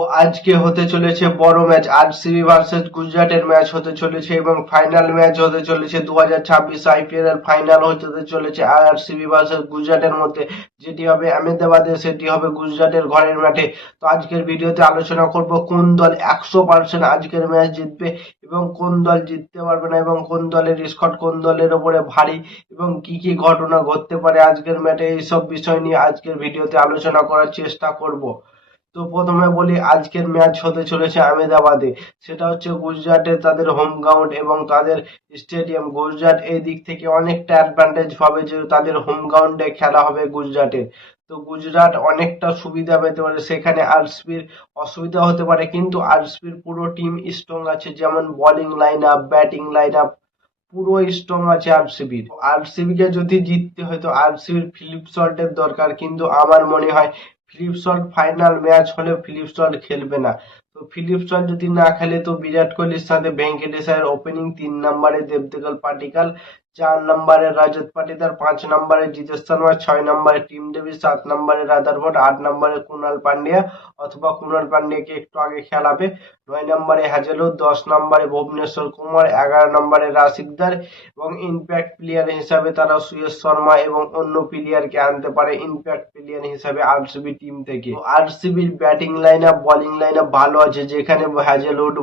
তো আজকে হতে চলেছে বড় ম্যাচ, আরসিবি ভার্সেস গুজরাটের ম্যাচ হতে চলেছে এবং ফাইনাল ম্যাচ হতে চলেছে 2026 আইপিএল এর ফাইনাল হতে চলেছে আরসিবি ভার্সেস গুজরাটের মধ্যে, যেটি হবে আহমেদাবাদে, সেটি হবে গুজরাটের ঘরের মাঠে। তো আজকের ভিডিওতে আলোচনা করব কোন দল 100% আজকের ম্যাচ জিতবে এবং কোন দল জিততে পারবে না এবং কোন দলের স্কোয়াড কোন দলের ওপরে ভারী এবং কি কি ঘটনা ঘটতে পারে আজকের ম্যাচে, এইসব বিষয় নিয়ে আজকের ভিডিওতে আলোচনা করার চেষ্টা করব। তো প্রথমে বলি আজকের ম্যাচ হতে চলেছে আহমেদাবাদে, সেটা হচ্ছে গুজরাটের তাদের হোম গ্রাউন্ড এবং তাদের স্টেডিয়াম। গুজরাট এই দিক থেকে অনেকটা অ্যাডভান্টেজ পাবে যে তাদের হোম গ্রাউন্ডে খেলা হবে গুজরাটের। তো গুজরাট অনেকটা সুবিধা পেতে পারে, সেখানে আরসিবির অসুবিধা হতে পারে, কিন্তু আরসিবির পুরো টিম স্ট্রং আছে, যেমন bowling line up, batting line up পুরো স্ট্রং আছে আরসিবির। আরসিবি কে যদি জিততে হয় তো আরসিবির ফিলিপ সল্টের দরকার, কিন্তু আমার মনে হয় ফিলিপ সল্ট ফাইনাল ম্যাচ হলে ফিলিপ সল্ট খেলবে না। তো ফিলিপ সল্ট যদি না খেলে তো বিরাট কোহলির সাথে ভেঙ্কটেশ আয়ার ওপেনিং, 3 নম্বরে দেবদুলাল পাডিক্কাল, 4 নম্বরে রজত পাটিদার, 5 নম্বরে জিতেশ শর্মা, 6 নম্বরে টিম ডেভিড, 7 নম্বরে রাদারফোর্ড, 8 নম্বরে কুনাল পান্ডিয়া অথবা কুনাল পান্ডিয়াকে একটু আগে খেলাবে, 9 নম্বরে হ্যাজেলউড, 10 নম্বরে ভুবনেশ্বর কুমার, 11 নম্বরে রাশিদার এবং ইম্প্যাক্ট প্লেয়ার হিসাবে তারা সুয়েশ শর্মা এবং অন্য প্লেয়ারকে আনতে পারে ইম্প্যাক্ট প্লেয়ার হিসাবে আরসিবি টিম থেকে। আরসিবির batting line up, bowling line up ভালো আছে, যেখানে হ্যাজেলউড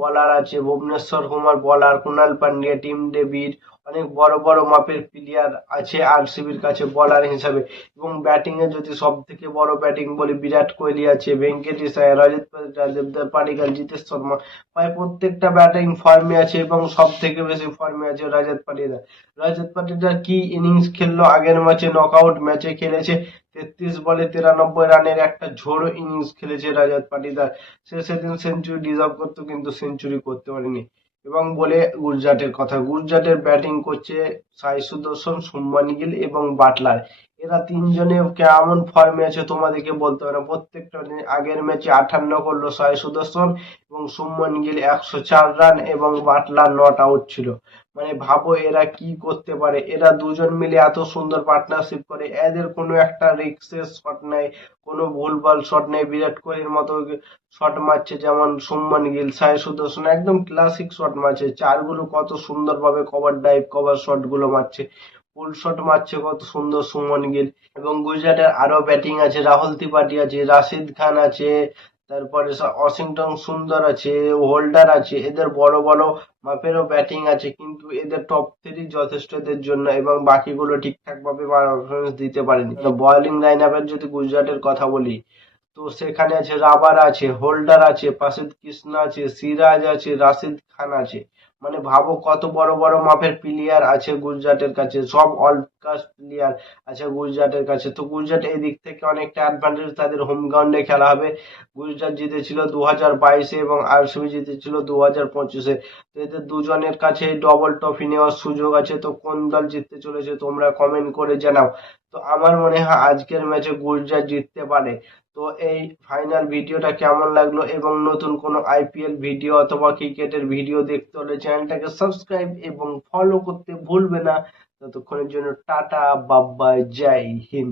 বলার আছে, ভুবনেশ্বর কুমার বলার, কুনাল পান্ডিয়া, টিম ডেভিড, অনেক বড় বড় মাপের প্লেয়ার আছে আরসিবির কাছে বলার হিসাবে। এবং ব্যাটিং এ যদি সব থেকে বড় ব্যাটিং বলি, বিরাট কোহলি আছে, ভেঙ্কটেশ আয়ার, রজত পাটিদার, দেবদুলাল পাডিক্কাল, জিতেশ শর্মা, প্রায় প্রত্যেকটা ব্যাটিং ফর্মে আছে এবং সব থেকে বেশি ফর্মে আছে রজত পাটিদার। রজত পাটিদার কি ইনিংস খেললো আগের ম্যাচে, নকআউট ম্যাচে খেলেছে, 33 বলে 93 রানের একটা ঝোড়ো ইনিংস খেলেছে রজত পাটিদার। সে সেদিন সেঞ্চুরি ডিজার্ভ করতো কিন্তু সেঞ্চুরি করতে পারেনি। এবং বলে গুজরাটের কথা, গুজরাটের ব্যাটিং করছে সাই সুদর্শন, শুভমান গিল এবং বাটলার। এরা তিনজনে কেমন ফর্মে আছে তোমাদেরকে বলতে হবে না। প্রত্যেকটা আগের ম্যাচে 58 করলো সাই সুদর্শন এবং শুভমান গিল 104 রান এবং বাটলার নট আউট ছিল। মানে ভাবো এরা কি করতে পারে, এরা দুজন মিলে এত সুন্দর পার্টনারশিপ করে, এদের কোনো একটা রিস্কের শট নাই, কোনো ভুলভাল শট নেই। বিরাট কোহলির মতো শট মারছে, যেমন শুভমান গিল, সাই সুদর্শন একদম ক্লাসিক শট মারছে, চারগুলো কত সুন্দরভাবে কভার ডাইভ কভার শট গুলো মারছে, ফুল শট মারছে কত সুন্দর শুভমান গিল। এবং গুজরাটের আরো ব্যাটিং আছে, রাহুল ত্রিপাঠী আছে, রাশিদ খান আছে, তারপরে ওয়াশিংটন সুন্দর আছে, হোল্ডার আছে, এদের বড় বড় মাপেরও ব্যাটিং আছে, কিন্তু এদের টপ 3 যথেষ্ট এদের জন্য এবং বাকিগুলো ঠিকঠাক ভাবে পারফরমেন্স দিতে পারেনি। বোলিং লাইন আপের যদি গুজরাটের কথা বলি, তো সেখানে আছে রাবার আছে, হোল্ডার আছে, প্রসিদ্ধ কৃষ্ণা আছে, সিরাজ আছে, রাশিদ খান আছে। মানে ভাবো কত বড় বড় মাপের প্লেয়ার আছে গুজরাটের কাছে, সব অল ক্লাস প্লেয়ার আছে গুজরাটের কাছে। তো গুজরাট এই দিক থেকে অনেকটা অ্যাডভান্টেজ, তাদের হোম গ্রাউন্ডে খেলা হবে। গুজরাট জিতেছিল 2022-এ এবং আরসিবি জিতেছিল 2025-এ। তো এদের দুজনের কাছে ডবল ট্রফি নেওয়ার সুযোগ আছে। তো কোন দল জিততে চলেছে তোমরা কমেন্ট করে জানাও। তো আমার মনে হয় আজকের ম্যাচে গুজরাট জিততে পারে। তো এই ফাইনাল ভিডিওটা কেমন লাগলো এবং নতুন কোনো আইপিএল ভিডিও অথবা ক্রিকেটের ভিডিও দেখতে হলে চ্যানেলটাকে সাবস্ক্রাইব এবং ফলো করতে ভুলবে না। ততক্ষণের জন্য টাটা, বাই বাই, জয় হিন্দ।